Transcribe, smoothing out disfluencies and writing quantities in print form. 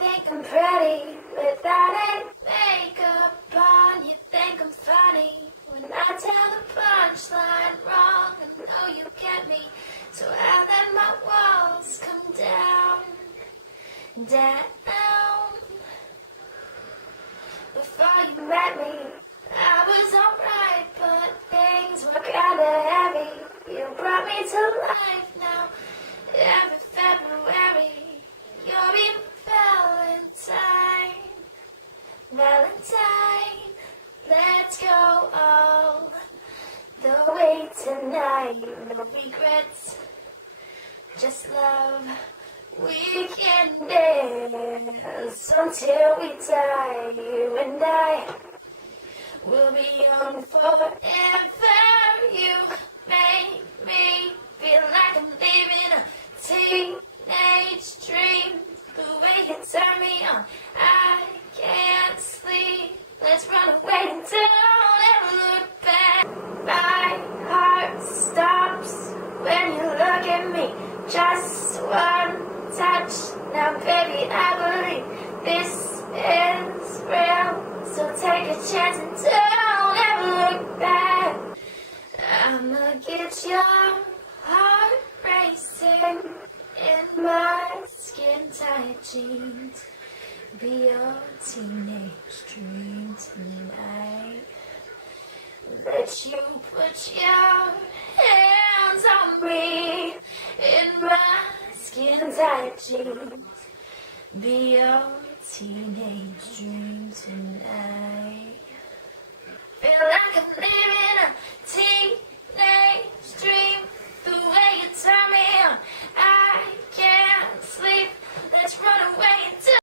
think I'm pretty without any makeup on. You think I'm funny when I tell the punchline wrong. I know you get me, so I let my walls come down. Before you met me, I was alright, but things were kinda heavy. You brought me to life now. Every February, you're in Valentine, let's go all the way tonight. No regrets, just love. We can dance until we die. You and I will be young forever. You make me feel like I'm living a teenage dream. The way you turn me on, I can't sleep. Let's run away and don't ever look back. My heart stops when you look at me. Just one touch, now baby I believe this is real. So take a chance and don't ever look back. I'ma get your heart racing in my skin-tight jeans. Be your teenage dream tonight. Let you put your hands on me in my skin-tight jeans. Be your teenage dream tonight. Feel like I'm living